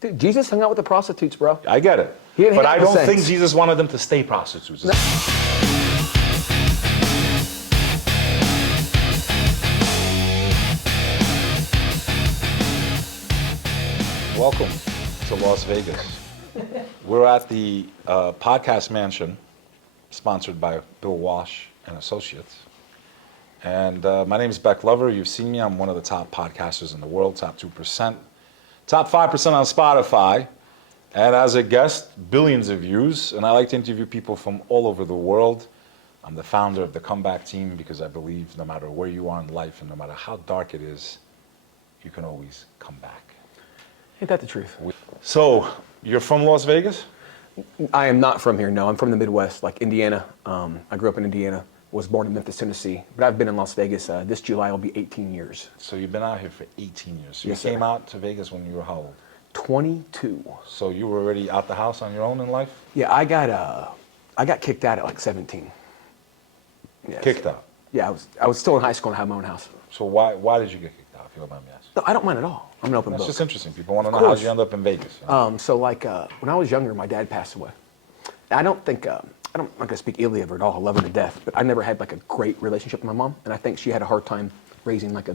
Dude, Jesus hung out with the prostitutes, bro. I get it. But I don't think Jesus wanted them to stay prostitutes. No. Welcome to Las Vegas. We're at the podcast mansion, sponsored by Bill Walsh and Associates. And my name is Bek Lover. You've seen me. I'm one of the top podcasters in the world, top 2%. Top 5% on Spotify. And as a guest, billions of views. And I like to interview people from all over the world. I'm the founder of the Comeback Team because I believe no matter where you are in life and no matter how dark it is, you can always come back. Ain't that the truth? So, you're from Las Vegas? I am not from here, no. I'm from the Midwest, like Indiana. I grew up in Indiana, was born in Memphis, Tennessee. But I've been in Las Vegas. This July will be 18 years. So you've been out here for 18 years. So yes, you came sir. out to Vegas when you were how old? 22. So you were already out the house on your own in life? Yeah, I got kicked out at like 17. Yeah, Kicked out? Yeah, I was still in high school and had my own house. So why did you get kicked out, if you don't mind me asking? No, I don't mind at all. I'm an open book. That's just interesting. People want to know how you end up in Vegas. You know? So like when I was younger, my dad passed away. I don't think, I'm not going to speak illy of her at all. I love her to death. But I never had like a great relationship with my mom. And I think she had a hard time raising like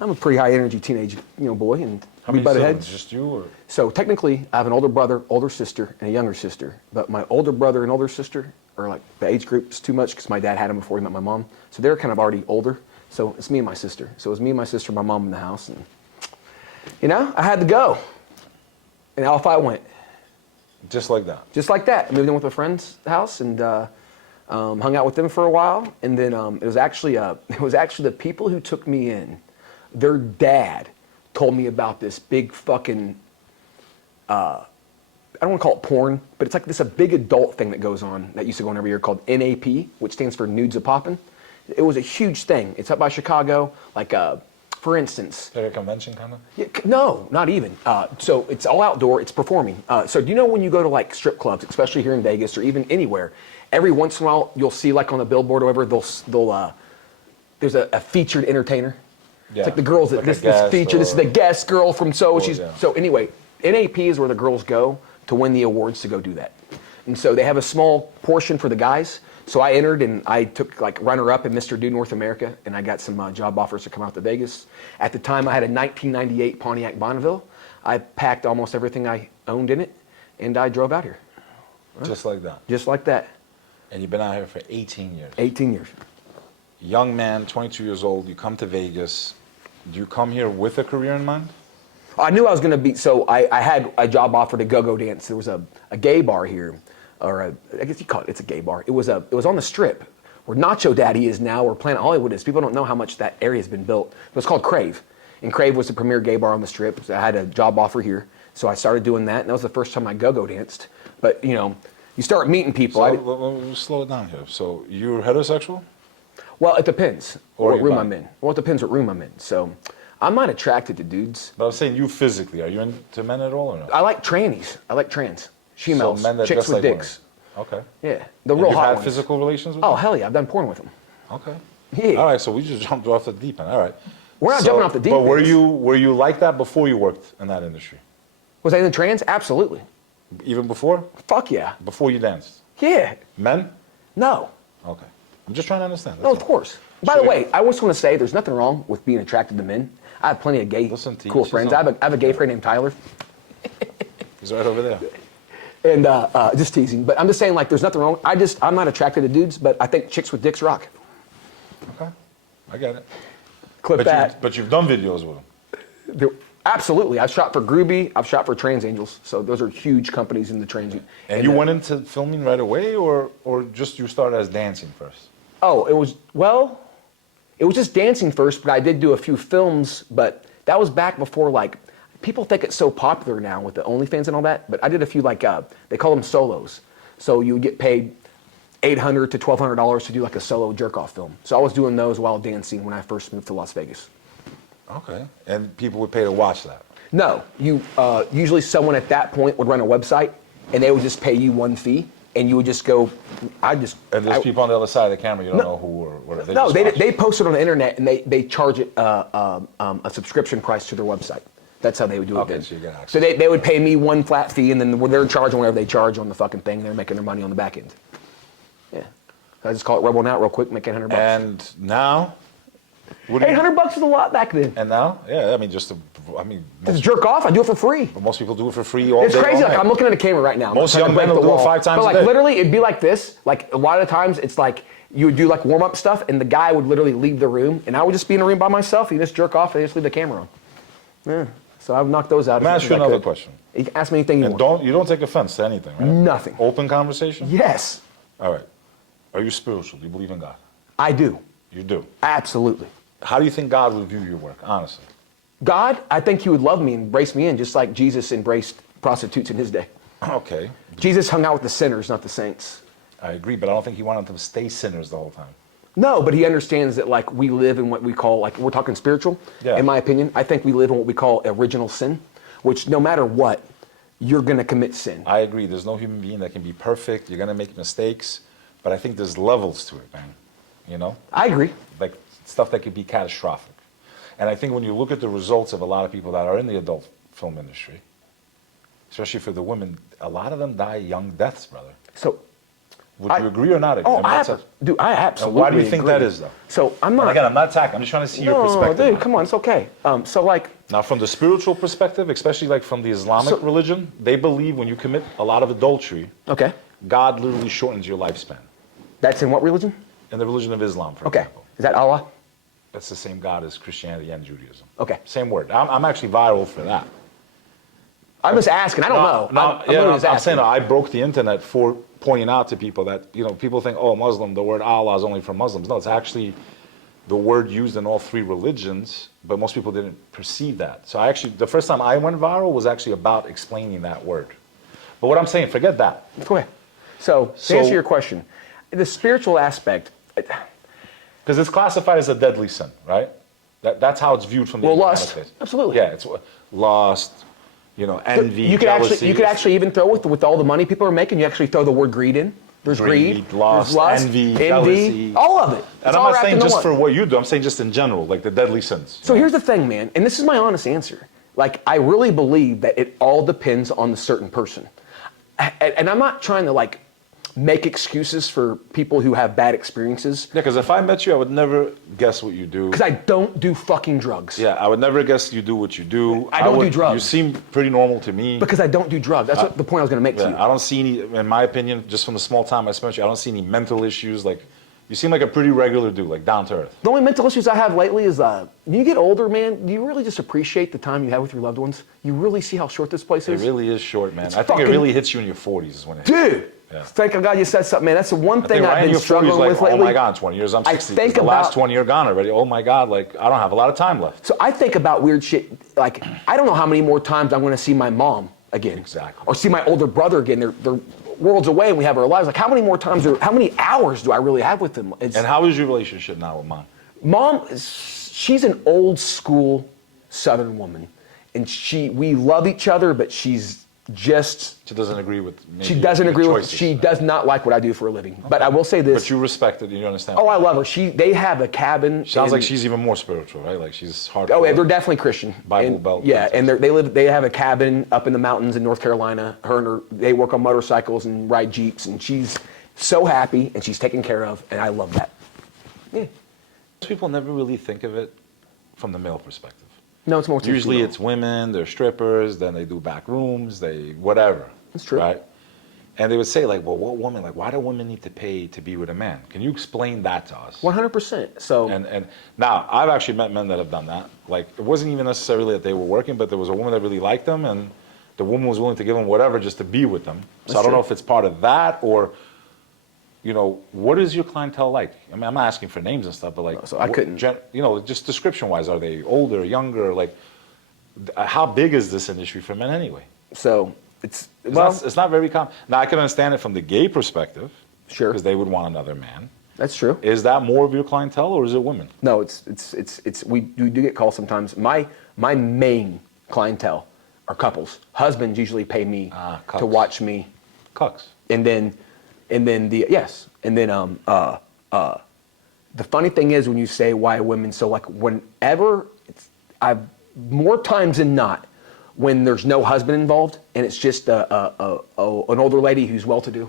I'm a pretty high energy teenage boy. And how we many butted siblings? heads. Just you? Or? So technically, I have an older brother, older sister, and a younger sister. But my older brother and older sister are like, the age group's too much because my dad had them before he met my mom. So they're kind of already older. So it's me and my sister. So it was me and my sister, my mom in the house. And, I had to go. And off I went. Just like that? Just like that. I moved in with a friend's house and hung out with them for a while. And then it was actually the people who took me in, their dad told me about this big fucking, I don't want to call it porn, but it's like a big adult thing that goes on that used to go on every year called NAP, which stands for Nudes A Poppin'. It was a huge thing. It's up by Chicago, like for instance. Like a convention kind of? Yeah, no, not even. So it's all outdoor, it's performing. So do you know when you go to like strip clubs, especially here in Vegas or even anywhere, every once in a while you'll see like on the billboard or whatever, there's a featured entertainer. Yeah. It's like the girls that this feature, this is the guest girl from so anyway, NAP is where the girls go to win the awards to go do that. And so they have a small portion for the guys. So I entered and I took like runner-up in Mr. Dude North America, and I got some job offers to come out to Vegas. At the time, I had a 1998 Pontiac Bonneville. I packed almost everything I owned in it, and I drove out here. Just like that? Just like that. And you've been out here for 18 years? 18 years. Young man, 22 years old, you come to Vegas. Do you come here with a career in mind? I knew I was going to be, so I had a job offer to go dance. There was a gay bar here. I guess you call it's a gay bar. It was on the Strip, where Nacho Daddy is now, or Planet Hollywood is. People don't know how much that area has been built. It was called Crave, and Crave was the premier gay bar on the Strip. So I had a job offer here, so I started doing that, and that was the first time I go danced. But you start meeting people. So slow it down here. So you're heterosexual? Well, it depends what room bi? I'm in. Well, it depends what room I'm in. So I'm not attracted to dudes. But I'm saying you physically. Are you into men at all or no? I like trannies. I like trans. Females, so men that chicks with like dicks. Women. Okay. Yeah, the real hot you've had ones. physical relations with them? them? Oh, hell yeah, I've done porn with them. Okay. Yeah. All right, so we just jumped off the deep end. All right. We're not jumping off the deep end. But were you like that before you worked in that industry? Was I in the trans? Absolutely. Even before? Fuck yeah. Before you danced? Yeah. Men? No. Okay. I'm just trying to understand. No, of course. By the way, I just want to say there's nothing wrong with being attracted to men. I have plenty of gay cool friends. I have a gay friend named Tyler. He's right over there. And just teasing, but I'm just saying, like, there's nothing wrong. I'm not attracted to dudes, but I think chicks with dicks rock. Okay, I get it. Clip that. But you've done videos with them. Absolutely. I've shot for Groovy. I've shot for Trans Angels. So those are huge companies in the trans. And you went into filming right away, or just you started as dancing first? Oh, it was just dancing first, but I did do a few films, but that was back before, like, people think it's so popular now with the OnlyFans and all that, but I did a few, like, they call them solos. So you would get paid $800 to $1,200 to do like a solo jerk-off film. So I was doing those while dancing when I first moved to Las Vegas. Okay, and people would pay to watch that? No, usually someone at that point would run a website, and they would just pay you one fee, and you would just go, And there's people on the other side of the camera, you don't know who or whatever. They post it on the internet, and they charge it a subscription price to their website. That's how they would do it. Okay, then. so you get access. So they would pay me one flat fee, and then they're charging whatever they charge on the fucking thing. They're making their money on the back end. Yeah. So I just call it rub one out real quick, make $800. And now, what do Hey, you? $100 is a lot back then. And now, yeah, I mean, just Just jerk off. I do it for free. most people do it for free all It's day. crazy. all Like night. I'm looking at a camera right now. I'm Most trying to young break men will the do it wall. 5 times But a like day. literally, it'd be like this. Like a lot of the times, it's like you would do like warm up stuff, and the guy would literally leave the room, and I would just be in a room by myself. And just jerk off, and just leave the camera on. Yeah. So I've knocked those out. Let me as ask much you as I another could. question. You can ask me anything you And want. you don't take offense to anything, right? Nothing. Open conversation? Yes, All right. Are you spiritual? Do you believe in God? I do. You do. Absolutely. How do you think God would view your work, honestly? God, I think he would love me and embrace me in, just like Jesus embraced prostitutes in his day. Okay. Jesus hung out with the sinners, not the saints. I agree, but I don't think he wanted them to stay sinners the whole time. No, but he understands that like we live in what we call, like we're talking spiritual, Yeah. in my opinion. I think we live in what we call original sin, which no matter what, you're going to commit sin. I agree. There's no human being that can be perfect. You're going to make mistakes, but I think there's levels to it, man. You know? I agree. Like stuff that could be catastrophic. And I think when you look at the results of a lot of people that are in the adult film industry, especially for the women, a lot of them die young deaths, brother. So, Would you agree or not agree? oh, I mean, that's I and absolutely why do you think agree. that is, though? So I'm And not. again, I'm not attacking. I'm just trying to see your No, perspective. dude, on it. come on, it's okay. So like, Now, from the spiritual perspective, especially like from the Islamic So- religion, they believe when you commit a lot of adultery, okay, God literally shortens your lifespan. that's in what religion? In the religion of Islam, for Okay, example. is that Allah? That's the same God as Christianity and Judaism. Okay. Same word. I'm actually viral for that. I'm just asking. I don't know. No, I'm yeah, literally I'm just asking. saying I broke the internet for pointing out to people that, you know, people think, oh, Muslim, the word Allah is only for Muslims. No, it's actually the word used in all 3 religions, but most people didn't perceive that. So I actually, the first time I went viral was actually about explaining that word. But what I'm saying, forget that. Go ahead. So, to So- answer your question, the spiritual aspect, Because it's classified as a deadly sin, right? That's how it's viewed from the Well, Islamic lust. faith. Absolutely. Yeah, it's lust, you know, envy, you could jealousy. actually even throw with all the money people are making, you actually throw the word greed in. There's greed, lust, there's envy, jealousy. all of it. It's And I'm all not wrapped saying into just one. for what you do. I'm saying just in general, like the deadly sins. So here's the thing, man, and this is my honest answer. Like, I really believe that it all depends on the certain person. And I'm not trying to, like, make excuses for people who have bad experiences, Yeah, because if I met you, I would never guess what you do. because I don't do fucking drugs. Yeah, I would never guess you do what you do. I don't do would- drugs. You seem pretty normal to me. Because I don't do drugs. That's what the point I was going to make to you. Yeah, I don't see any, in my opinion, just from the small time I spent with you, I don't see any mental issues. Like, you seem like a pretty regular dude, like down to earth. The only mental issues I have lately is when you get older, man, do you really just appreciate the time you have with your loved ones? You really see how short this place It is? really is short, man. It's I think it fucking- really hits you in your 40s is when it hits. Dude! Yeah. Thank God you said something, man. That's the one I thing think I've right in been your 40s, struggling like, with lately. oh my God, 20 years, I'm I 60. think the last about- 20 year gone already. Oh my God, like, I don't have a lot of time left. So I think about weird shit. Like, I don't know how many more times I'm going to see my mom again. Exactly. Or see my older brother again. They're worlds away and we have our lives. Like, how many more times or how many hours do I really have with them? And how is your relationship now with mom? Mom, she's an old school Southern woman. And we love each other, but she's just... She doesn't agree with maybe She doesn't your agree with. choices. She does not like what I do for a living. But I will say this. But you respect it and you understand. Oh, I love her. They have a cabin. Sounds like in- she's even more spiritual, right? Like she's hardcore. Oh yeah, they're definitely Christian. Bible And- Belt. Yeah, and they have a cabin up in the mountains in North Carolina. They work on motorcycles and ride jeeps, and she's so happy and she's taken care of, and I love that. Yeah. Most people never really think of it from the male perspective. No, it's more. Usually female. it's women, they're strippers, then they do back rooms, they whatever. That's true. Right? And they would say like, well, what woman, like why do women need to pay to be with a man? Can you explain that to us? 100%. So And now I've actually met men that have done that. Like it wasn't even necessarily that they were working, but there was a woman that really liked them and the woman was willing to give them whatever just to be with them. So That's I don't know true. if it's part of that or, you know, what is your clientele like? I mean, I'm not asking for names and stuff, but like, So I couldn't- you know, just description wise, are they older, younger? Like, how big is this industry for men anyway? so it's It's not very common. Now I can understand it from the gay perspective, Sure. because they would want another man. that's true. Is that more of your clientele or is it women? No, it's we do get calls sometimes. My main clientele are couples. Husbands usually pay me to couples. watch me, Cucks. and then the funny thing is when you say why women, so like whenever I've more times than not when there's no husband involved and it's just an older lady who's well-to-do.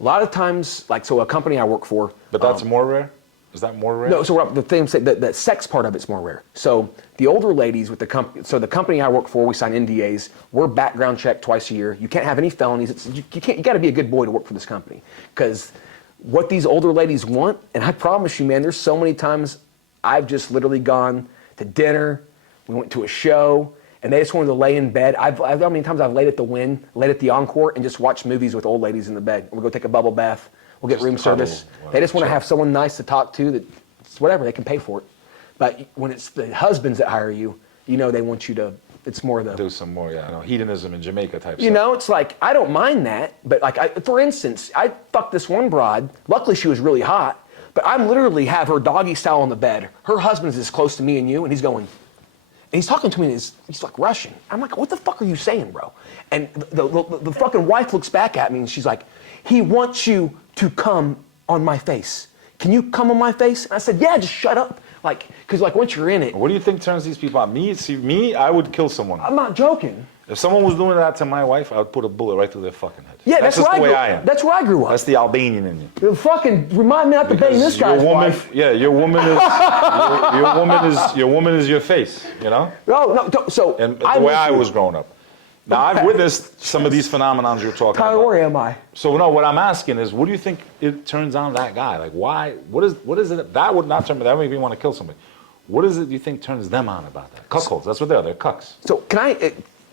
A lot of times, like, so a company I work for. But that's more rare? Is that more rare? No, so the thing, the sex part of it's more rare. So the older ladies with the company, so the company I work for, we sign NDAs. We're background checked twice a year. You can't have any felonies. You got to be a good boy to work for this company. Because what these older ladies want, and I promise you, man, there's so many times I've just literally gone to dinner, we went to a show, and they just wanted to lay in bed. I've how many times I've laid at the Wynn, laid at the Encore, and just watched movies with old ladies in the bed. We'll go take a bubble bath. We'll get room service. They just want to have someone nice to talk to. That it's whatever, they can pay for it. But when it's the husbands that hire you, you know they want you to. It's more the do some more, hedonism in Jamaica type stuff. You know, it's like I don't mind that, but like for instance, I fucked this one broad. Luckily, she was really hot. But I'm literally have her doggy style on the bed. Her husband's as close to me and you, and he's going. And he's talking to me, and he's like Russian. I'm like, what the fuck are you saying, bro? And the fucking wife looks back at me, and she's like, he wants you to come on my face. Can you come on my face? And I said, yeah, just shut up. Like, because like once you're in it. What do you think turns these people on? Me, I would kill someone. I'm not joking. If someone was doing that to my wife, I would put a bullet right through their fucking head. Yeah, that's just the way I am. That's where I grew up. That's the Albanian in you. You fucking remind me not to bang this guy's wife. Yeah, your woman is your face, you know? No, so and the way I was growing up. Now, I've witnessed some of these phenomenons you're talking about. Where am I? So, no, what I'm asking is, what do you think it turns on that guy? Like, why? What is it? That would not turn me, that would make me want to kill somebody. What is it you think turns them on about that? Cuckolds, that's what they are, they're cucks. So, can I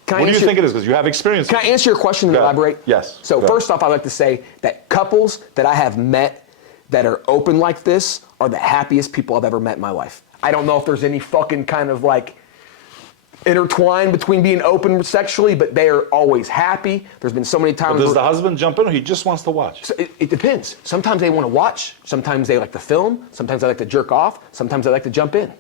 what do you think it is? Because you have experience. Can I answer your question and elaborate? Yes. So, first off, I'd like to say that couples that I have met that are open like this are the happiest people I've ever met in my life. I don't know if there's any fucking kind of like intertwined between being open sexually, but they are always happy. There's been so many times. But does the husband jump in, or he just wants to watch? So it depends. Sometimes they want to watch. Sometimes they like to film. Sometimes they like to jerk off. Sometimes they like to jump in.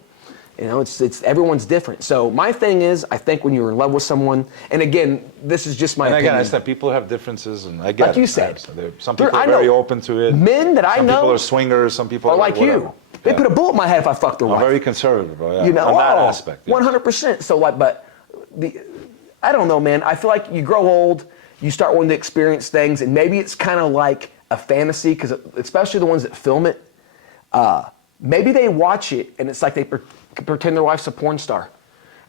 You know, it's everyone's different. So my thing is, I think when you're in love with someone, and again, this is just my opinion. And again, I said people have differences, and I get like you said. Some people are very open to it. Men that I know. Some people are swingers. Some people are like you. They put a bullet in my head if I fucked their wife. I'm very conservative, bro. Yeah. You know, on that aspect. 100%. So like, but I don't know, man. I feel like you grow old, you start wanting to experience things, and maybe it's kind of like a fantasy, because especially the ones that film it, maybe they watch it and it's like they pretend their wife's a porn star.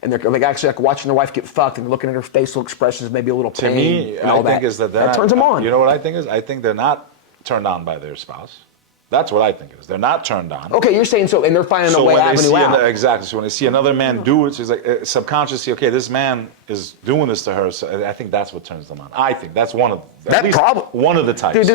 And they're like actually like watching their wife get fucked and looking at her facial expressions, maybe a little pain. To me, and all I think is that turns them on. You know what I think is? I think they're not turned on by their spouse. That's what I think it is. They're not turned on. Okay, you're saying so, and they're finding a way avenue out. Exactly. So when they see another man do it, she's like subconsciously, okay, this man is doing this to her. So I think that's what turns them on. I think that's one of one of the types. Dude,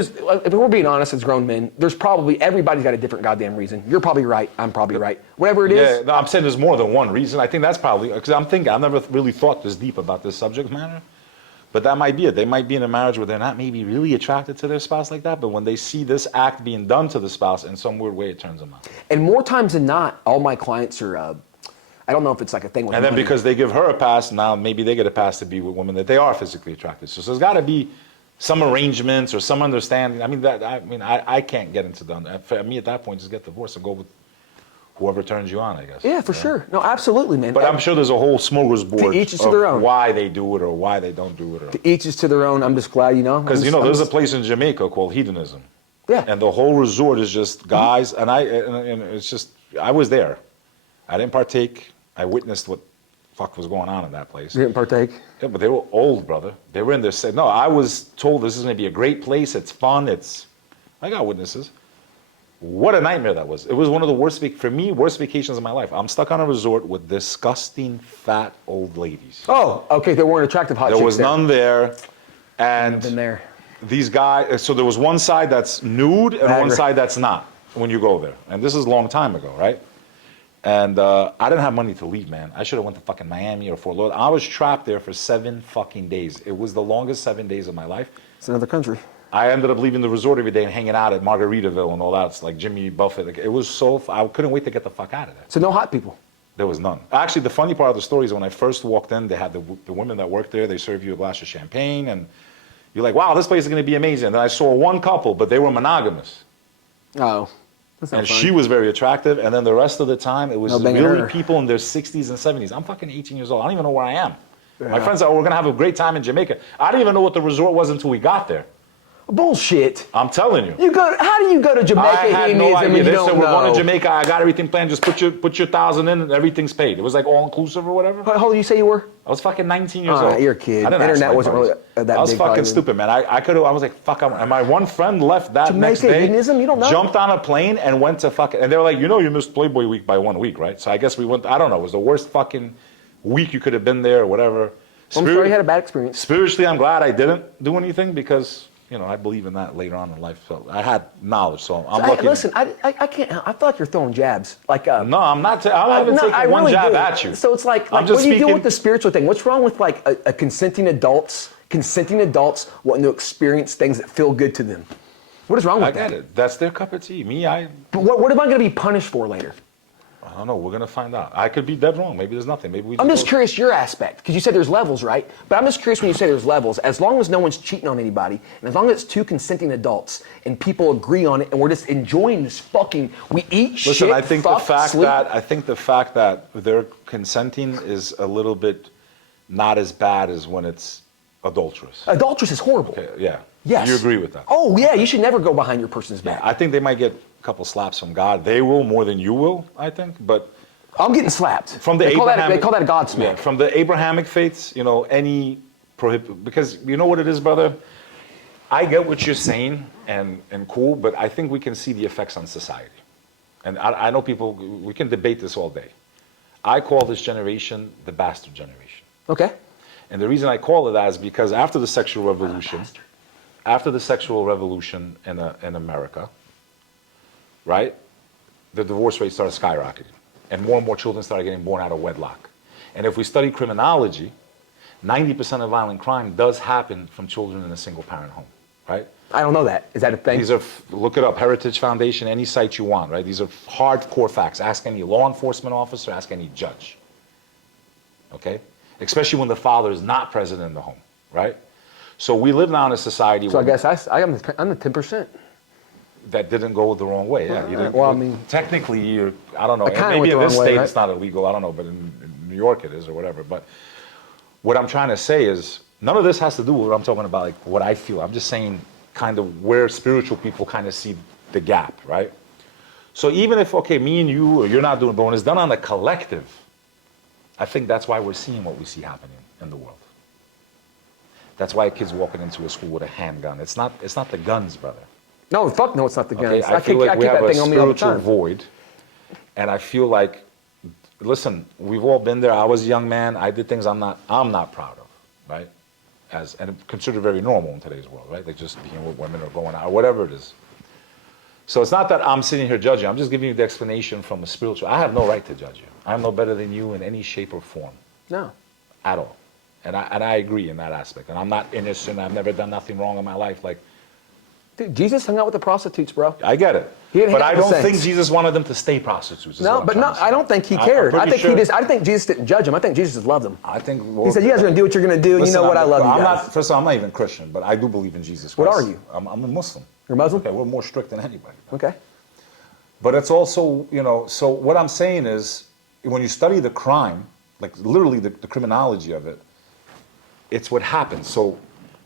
if we're being honest as grown men, there's probably everybody's got a different goddamn reason. You're probably right. I'm probably right. Whatever it is. Yeah, no, I'm saying there's more than one reason. I think that's probably because I'm thinking I've never really thought this deep about this subject matter. But that might be it. They might be in a marriage where they're not maybe really attracted to their spouse like that, but when they see this act being done to the spouse in some weird way, it turns them on. And more times than not, all my clients are, I don't know if it's like a thing with And then because they give her a pass, now maybe they get a pass to be with women that they are physically attracted to. So there's got to be some arrangements or some understanding. I can't get into that. For me at that point, just get divorced and go with whoever turns you on, I guess. Yeah, for sure. No, absolutely, man. But I'm sure there's a whole smorgasbord to each is to their own. Why they do it or why they don't do it. To each is to their own. I'm just glad, you know. Because, there's a place in Jamaica called hedonism. Yeah. And the whole resort is just guys, and it's just, I was there. I didn't partake. I witnessed what fuck was going on in that place. You didn't partake? Yeah, but they were old, brother. They were in their, no, I was told this is going to be a great place. It's fun. I got witnesses. What a nightmare that was. It was one of the worst vacations of my life. I'm stuck on a resort with disgusting, fat old ladies. Oh, okay. There weren't attractive hot chicks there was none there. And I've been there. These guys, so there was one side that's nude and one side that's not when you go there. And this is a long time ago, right? And I didn't have money to leave, man. I should have went to fucking Miami or Fort Lauderdale. I was trapped there for 7 fucking days. It was the longest 7 days of my life. It's another country. I ended up leaving the resort every day and hanging out at Margaritaville and all that. It's like Jimmy Buffett. Like, it was I couldn't wait to get the fuck out of there. So no hot people? There was none. Actually, the funny part of the story is when I first walked in, they had the women that worked there. They serve you a glass of champagne, and you're like, wow, this place is going to be amazing. And then I saw one couple, but they were monogamous. Oh, that's not and fun. she was very attractive. And then the rest of the time, it was No banging really her. people in their 60s and 70s. I'm fucking 18 years old. I don't even know where I am. My friends said, oh, we're going to have a great time in Jamaica. I didn't even know what the resort was until we got there. Bullshit. I'm telling you. How do you go to Jamaica? I had no idea. They said, we're going to Jamaica. Jamaica. I got everything planned. Just put your 1,000 in and everything's paid. It was like all-inclusive or whatever. How old did you say you were? I was fucking 19 years old. You're a kid. I didn't Internet ask my wasn't buddies. really that big. I was fucking stupid, man. I was like, fuck. And my one friend left that next day. Hedonism? You don't know. Jumped on a plane and went to fucking. And they were like, you know, you missed Playboy Week by 1 week, right? So I guess we went. I don't know. It was the worst fucking week you could have been there or whatever. I'm sorry you had a bad experience. Spiritually, I'm glad I didn't do anything because, you know, I believe in that later on in life. So I had knowledge, so I'm lucky. Listen, I can't. I feel like you're throwing jabs. Like no, I'm not. I'm not even taking one jab at you. So it's like I'm what just do you do speaking- with the spiritual thing? What's wrong with like a consenting adults wanting to experience things that feel good to them? What is wrong with I that? get it. That's their cup of tea. But what am I going to be punished for later? I don't know. We're gonna find out. I could be dead wrong. Maybe there's nothing. Maybe we. I'm just curious your aspect, because you said there's levels, right? But I'm just curious when you say there's levels, as long as no one's cheating on anybody, and as long as it's two consenting adults, and people agree on it, and we're just enjoying this fucking, we eat shit, Listen, I think fuck, sleep. I think the fact that they're consenting is a little bit not as bad as when it's adulterous. Adulterous is horrible. Okay, yeah. Yes. You agree with that? Oh, yeah, you should never go behind your person's back. I think they might get a couple slaps from God. They will more than you will, I think. But I'm getting slapped. from the they call Abrahamic, that a God smack. Yeah, from the Abrahamic faiths, you know, because you know what it is, brother? I get what you're saying and cool, but I think we can see the effects on society. And I know people, we can debate this all day. I call this generation the bastard generation. Okay. And the reason I call it that is because after the sexual revolution, in America, right, the divorce rate started skyrocketing. And more children started getting born out of wedlock. And if we study criminology, 90% of violent crime does happen from children in a single parent home, right? I don't know that. Is that a thing? These are, look it up, Heritage Foundation, any site you want, right? These are hardcore facts. Ask any law enforcement officer, ask any judge, okay? Especially when the father is not present in the home, right? So we live now in a society So where I guess I'm the 10%. that didn't go the wrong way. Yeah, you didn't, well, I mean, technically, I don't know. kinda Maybe went in the this wrong way, state right? it's not illegal. I don't know, but in New York it is or whatever. But what I'm trying to say is none of this has to do with what I'm talking about, like what I feel. I'm just saying kind of where spiritual people kind of see the gap, right? So even if, okay, me and you, or you're not doing, but when it's done on a collective, I think that's why we're seeing what we see happening in the world. That's why a kid's walking into a school with a handgun. It's not the guns, brother. no, fuck no, it's not the Okay, guns. I feel like we keep have that a thing on me all the spiritual time. void, and I feel like, listen, we've all been there. I was a young man. I did things I'm not proud of, right? And considered very normal in today's world, right? Like just being with women or going out or whatever it is. So it's not that I'm sitting here judging. I'm just giving you the explanation from a spiritual. I have no right to judge you. I'm no better than you in any shape or form, No. at all. And I agree in that aspect. And I'm not innocent. I've never done nothing wrong in my life. Like, Dude, Jesus hung out with the prostitutes, bro. I get it. He didn't But hang I out with don't think saints. Jesus wanted them to stay prostitutes. is No, what I'm but trying no, to say. I don't think he I'm cared. pretty sure- I think Jesus didn't judge him. I think Jesus just loved him. I think He said, "You guys are gonna do what you're gonna do. Listen, you know what? I love you I'm guys." not. First of all, I'm not even Christian, but I do believe in Jesus What Christ. are you? I'm a Muslim. You're Muslim? Okay, we're more strict than anybody. Okay. But it's also, you know. So what I'm saying is, when you study the crime, like literally the criminology of it, it's what happens. So,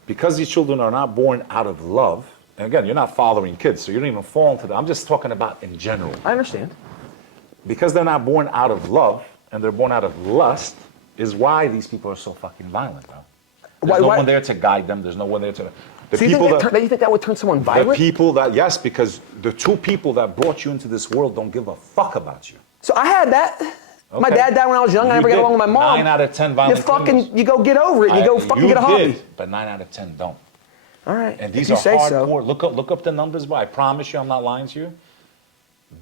because these children are not born out of love, and again, you're not fathering kids, so you don't even fall into that. I'm just talking about in general. I understand. Because they're not born out of love and they're born out of lust, is why these people are so fucking violent, bro. There's no one there to guide them. There's no one there to. So you think that would turn someone The violent? people that, yes, because the two people that brought you into this world don't give a fuck about you. So I had that. My Okay. dad died when I was young. I never got did. along with my mom. 9 out of 10 violent criminals. You go get over it. You go fucking get a hobby. Did, but 9 out of 10 don't. All right. And if these you are say hardcore. so. Look up the numbers, bro. I promise you, I'm not lying to you.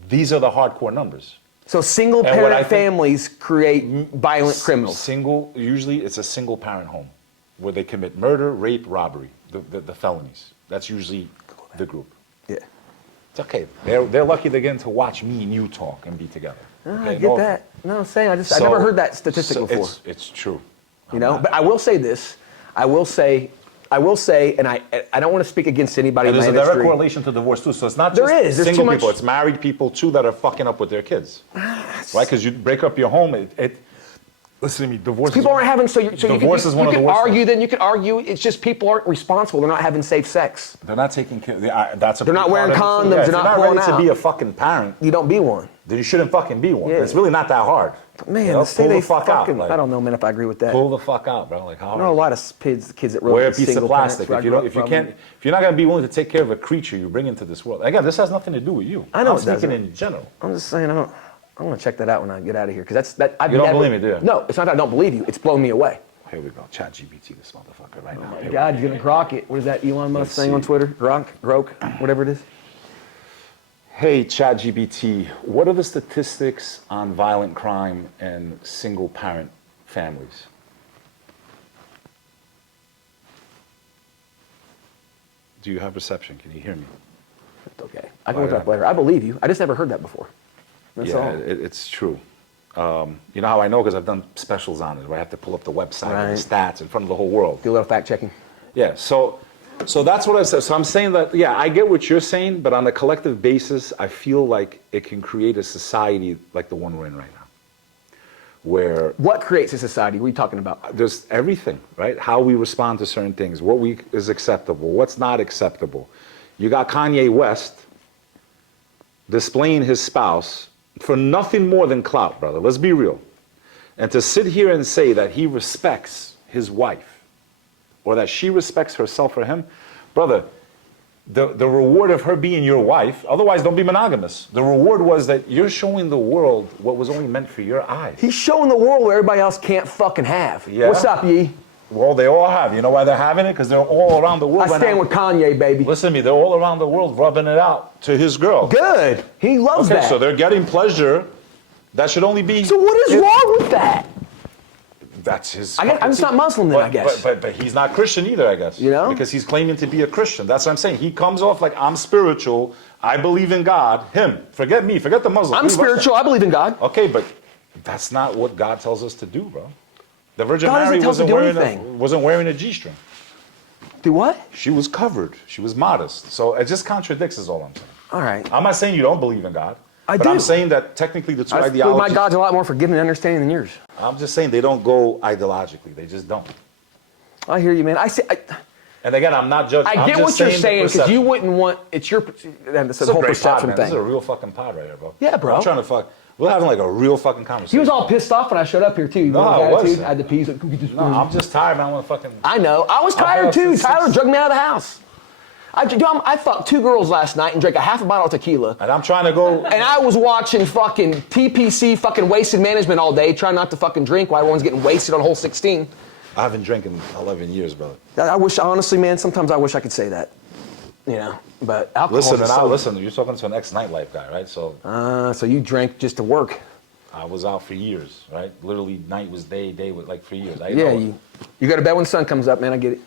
These are the hardcore numbers. So single And what I parent think- families create violent criminals. Usually it's a single parent home where they commit murder, rape, robbery, the felonies. That's usually the group. Yeah. It's okay. They're lucky they're getting to watch me and you talk and be together. I Okay? get that. No, I'm saying I never heard that statistic before. It's true. You know, but I will say this. I will say, and I don't want to speak against anybody And in there's my a direct industry. correlation to divorce too. So it's not There just is. There's single too much- people. It's married people too that are fucking up with their kids. Right? Because you break up your home. Listen to me. Divorce. People aren't having Divorce is one of the could worst argue. things. Then you could argue it's just people aren't responsible. They're not having safe sex. They're not taking care. That's a They're not wearing condoms. Yeah, They're if not you're not pulling ready to out. be a fucking parent, You don't be one. then you shouldn't fucking be one. Yeah. It's really not that hard. Man, You know, to say pull they the fuck out. fucking, Like, I don't know, man, if I agree with that. pull the fuck out, bro. Like how I know a hard? lot of kids that wrote Wear a piece of single plastic. parents, If where I you grew up can't, if you're not gonna be willing to take care of a creature you bring into this world. Again, this has nothing to do with you. I know I'm it speaking doesn't. in general. I'm just saying, I want to check that out when I get out of here because I've You don't never, believe me, do you? No, it's not that I don't believe you. It's blown me away. Here we go. Chat GPT this motherfucker right now. Oh my Here God, we you're gonna grok it. What is that Elon Musk Let's thing on see. Twitter? Grok, whatever it is. Hey, ChatGPT, what are the statistics on violent crime and single-parent families? Do you have reception? Can you hear me? It's okay. I can look it up later. I believe you. I just never heard that before. That's yeah, all. it's true. You know how I know? Because I've done specials on it where I have to pull up the website and the stats in front of the whole world. Do a little fact checking. Yeah, so that's what I said. So I'm saying that, yeah, I get what you're saying, but on a collective basis, I feel like it can create a society like the one we're in right now, where What creates a society? What are you talking about? there's everything, right? How we respond to certain things, is acceptable, what's not acceptable. You got Kanye West displaying his spouse for nothing more than clout, brother. Let's be real. And to sit here and say that he respects his wife or that she respects herself for him, brother, the reward of her being your wife, otherwise don't be monogamous. The reward was that you're showing the world what was only meant for your eyes. He's showing the world what everybody else can't fucking have. Yeah. What's up, Yee? Well, they all have. You know why they're having it? Because they're all around the world. I right stand now. with Kanye, baby. Listen to me, they're all around the world rubbing it out to his girl. Good. He loves Okay, that. so they're getting pleasure. That should only be. So what is wrong with that? That's his. I'm just not Muslim then, I guess. But he's not Christian either, I guess. You know? Because he's claiming to be a Christian. That's what I'm saying. He comes off like, I'm spiritual. I believe in God. Him. Forget me. Forget the Muslim. I'm spiritual. I believe in God. Okay, but that's not what God tells us to do, bro. The Virgin God doesn't Mary tell us to wasn't do wearing a G-string. Do what? She was covered. She was modest. So it just contradicts is all I'm saying. All right. I'm not saying you don't believe in God. I but do. I'm saying that technically the two I feel ideologies. my God's a lot more forgiving and understanding than yours. I'm just saying they don't go ideologically. They just don't. I hear you, man. And again, I'm not judging. I get what you're saying because you wouldn't want it's your and it's It's a a whole great pod, perception man. thing. This is a real fucking pod right here, bro. Yeah, bro. I'm trying to fuck. We're having like a real fucking conversation. He was all pissed off when I showed up here too. You No, know his I wasn't. attitude? I had to pee. He's like, "Can we get this No, I'm just tired, man. I want to fucking. I know. I was I'll tired go too. to Tyler six. drugged me out of the house. I fucked 2 girls last night and drank a half a bottle of tequila. And I'm trying to go. And I was watching fucking TPC fucking wasted management all day, trying not to fucking drink while everyone's getting wasted on hole 16. I haven't drank in 11 years, brother. I wish, honestly, man, sometimes I wish I could say that. You know, but alcohol. Listen. You're talking to an ex-nightlife guy, right? So So you drank just to work. I was out for years, right? Literally, night was day, day was like for years. I Yeah, know you go to bed when the sun comes up, man. I get it.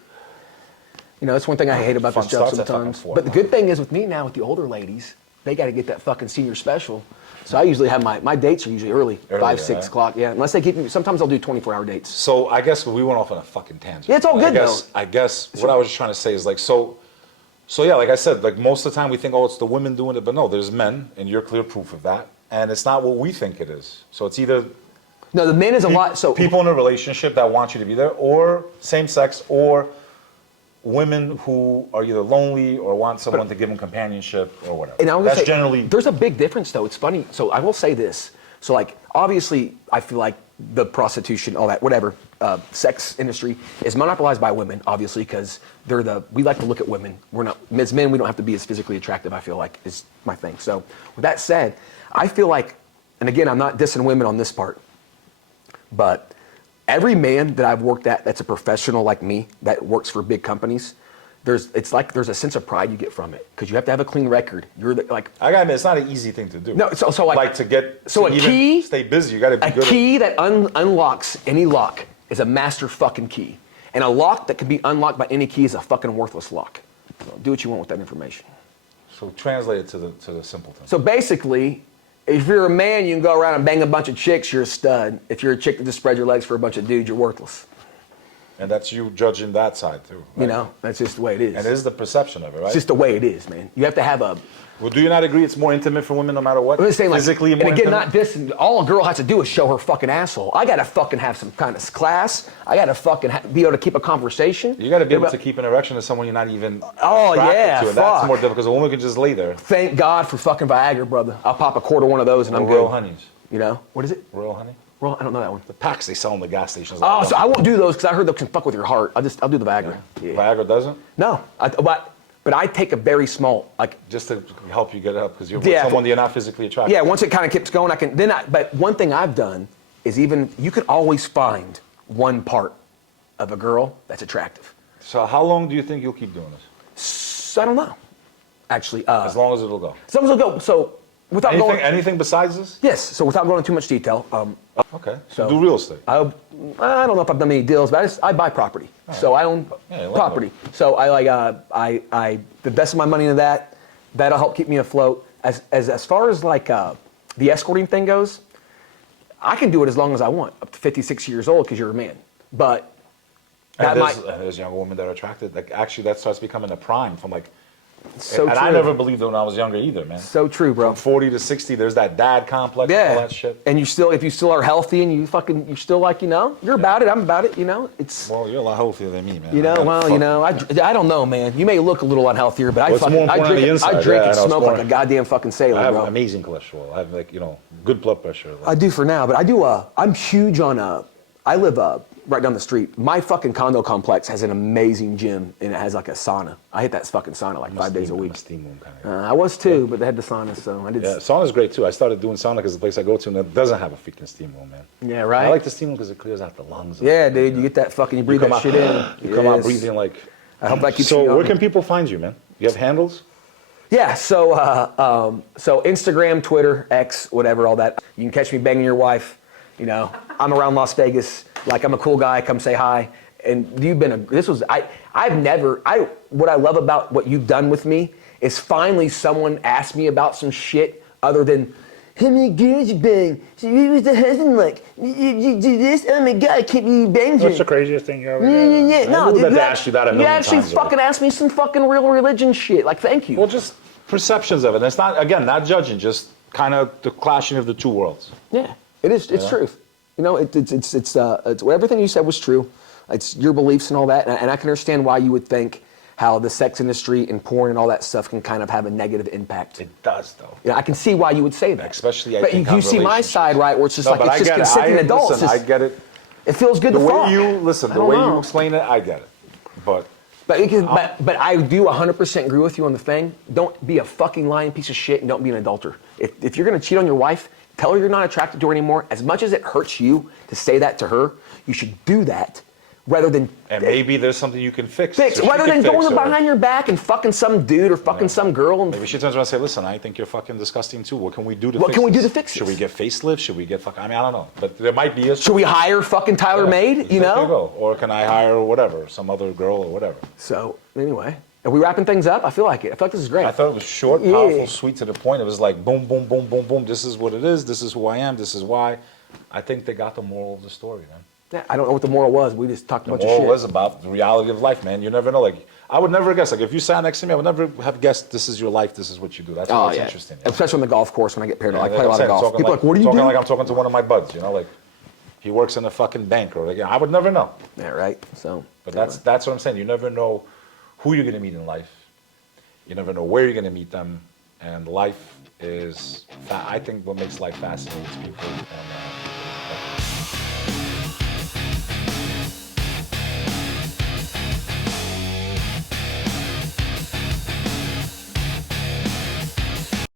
You know, that's one thing I hate about Fun this job starts at fucking sometimes. 4, But the man. good thing is with me now, with the older ladies, they got to get that fucking senior special. So I usually have my dates are usually early, Earlier, 5, 6 right? o'clock. Yeah, unless they keep me. Sometimes I'll do 24-hour dates. So I guess we went off on a fucking tangent. Yeah, it's all good, though. I guess what I was just trying to say is like, so yeah, like I said, like most of the time we think, oh, it's the women doing it, but no, there's men, and you're clear proof of that. And it's not what we think it is. So it's either No, the men is a lot. So people in a relationship that want you to be there, or same sex, or women who are either lonely or want someone to give them companionship or whatever. And I was That's say, generally. there's a big difference though. It's funny. So I will say this. So like obviously I feel like the prostitution, all that, whatever, sex industry is monopolized by women, obviously, because we like to look at women. We're not, as men, we don't have to be as physically attractive, I feel like, is my thing. So with that said, I feel like, and again, I'm not dissing women on this part, but every man that I've worked at that's a professional like me that works for big companies, it's like there's a sense of pride you get from it because you have to have a clean record. You're like I gotta admit, it's not an easy thing to do. No, so like to get so to a even key stay busy. You gotta be a good. key that unlocks any lock is a master fucking key, and a lock that can be unlocked by any key is a fucking worthless lock. So do what you want with that information. So translate it to the simpleton. So basically, if you're a man, you can go around and bang a bunch of chicks. You're a stud. If you're a chick that just spread your legs for a bunch of dudes, you're worthless. And that's you judging that side too. Right? You know, that's just the way it is. And it is the perception of it, right? It's just the way it is, man. You have to have a. Well, do you not agree it's more intimate for women no matter what? I'm just saying, like, physically and more again, intimate? not this. All a girl has to do is show her fucking asshole. I gotta fucking have some kind of class. I gotta fucking be able to keep a conversation. You got to be able to keep an erection to someone you're not even Oh, attracted yeah, to. And that's fuck. more difficult because a woman can just lay there. Thank God for fucking Viagra, brother. I'll pop a quarter one of those and I'm Royal good. Honeys. You know what is it? Royal Honey? Well, I don't know that one. The packs they sell in the gas stations. Oh, so I won't do those because I heard those can fuck with your heart. I'll do the Viagra. Yeah. Viagra doesn't? No, but I take a very small, like. Just to help you get up because you're with Yeah, someone you're not physically attracted Yeah, to. once it kind of keeps going, I can. But one thing I've done is even you can always find one part of a girl that's attractive. So how long do you think you'll keep doing this? So I don't know, actually. As long as it'll go. Some will go. So without going. Anything besides this? Yes. So without going into too much detail, Okay. So- So do real estate. I don't know if I've done many deals, but I buy property. So I own Yeah, you property. So I invest my money into that. That'll help keep me afloat. As far as like the escorting thing goes, I can do it as long as I want, up to 56 years old because you're a man. But that And might. there's younger women that are attracted. Like actually, that starts becoming a prime from like. So and true. I never believed it when I was younger either, man. So true, bro. From 40 to 60, there's that dad complex and all that shit. And if you still are healthy and you're still like, you're about it, I'm about it, it's. Well, you're a lot healthier than me, man. I don't know, man. You may look a little unhealthier, but What's more important on the inside? I drink Yeah, I and know, it's smoke more- like a goddamn fucking sailor, I have bro. amazing cholesterol. I have good blood pressure. I do for now, but I do. I'm huge on. I live right down the street. My fucking condo complex has an amazing gym, and it has like a sauna. I hit that fucking sauna like 5 days a I'm week. steam room kind of. I was too, but they had the sauna, so I did. Yeah, sauna's great too. I started doing sauna because the place I go to and it doesn't have a freaking steam room, man. Yeah, right. I like the steam room because it clears out the lungs. Yeah, dude, you get that fucking. You breathe come that out- shit in. You come out Yes. breathing like. I hope that keeps So you young. where can people find you, man? You have handles? Yeah, so Instagram, Twitter, X, whatever, all that. You can catch me banging your wife. I'm around Las Vegas. Like, I'm a cool guy. Come say hi. And what I love about what you've done with me is finally someone asked me about some shit other than, how many girls you bang? So who was the husband like? You do this? Oh my God, I can't believe you banged her. What's the craziest thing you ever Yeah. did? No, knew dude, that they asked you that a you million actually times fucking asked me some fucking real religion shit. Like, thank you. Well, just perceptions of it. And it's not, again, not judging, just kind of the clashing of the two worlds. Yeah, it is. It's truth. It's everything you said was true. It's your beliefs and all that, and I can understand why you would think how the sex industry and porn and all that stuff can kind of have a negative impact. It does, though. I can see why you would say that. Especially, I but think, you on see my relationships. side, right, where it's just No, like but it's just consenting adults. Listen, I get it. It feels good The to way fuck. you listen, I the don't way know. you explain it, I get it. But But I do 100% agree with you on the thing. Don't be a fucking lying piece of shit and don't be an adulterer. If you're gonna cheat on your wife, tell her you're not attracted to her anymore. As much as it hurts you to say that to her, you should do that rather than and maybe there's something you can fix. fix. so she Rather can than going fix, or behind your back and fucking some dude or fucking some girl. And maybe she turns around and say, "Listen, I think you're fucking disgusting too. What can we do to? What fix can we do this? to fix Should this? we get facelifts? Should we get fuck? I mean, I don't know, but there might be a. should we hire fucking Tyler Made? There you go. Or can I hire whatever, some other girl or whatever? So anyway, are we wrapping things up? I feel like it. I feel like this is great. I thought it was short, Yeah. powerful, sweet to the point. It was like boom, boom, boom, boom, boom. This is what it is. This is who I am. This is why. I think they got the moral of the story, man. Yeah, I don't know what the moral was. We just talked a bunch The of moral shit. was about the reality of life, man. You never know. Like, I would never guess. Like, if you sat next to me, I would never have guessed this is your life. This is what you do. That's Oh what's yeah, interesting. especially on the golf course when I get paired. Yeah, I that's play a what lot I'm of saying. golf. People are like, what do you talking do? like I'm talking to one of my buds. Like he works in a fucking bank or like I would never know. Yeah, right. So, But that's what I'm saying. You never know who you're gonna meet in life. You never know where you're gonna meet them. And life is, I think, what makes life fascinating to people. And,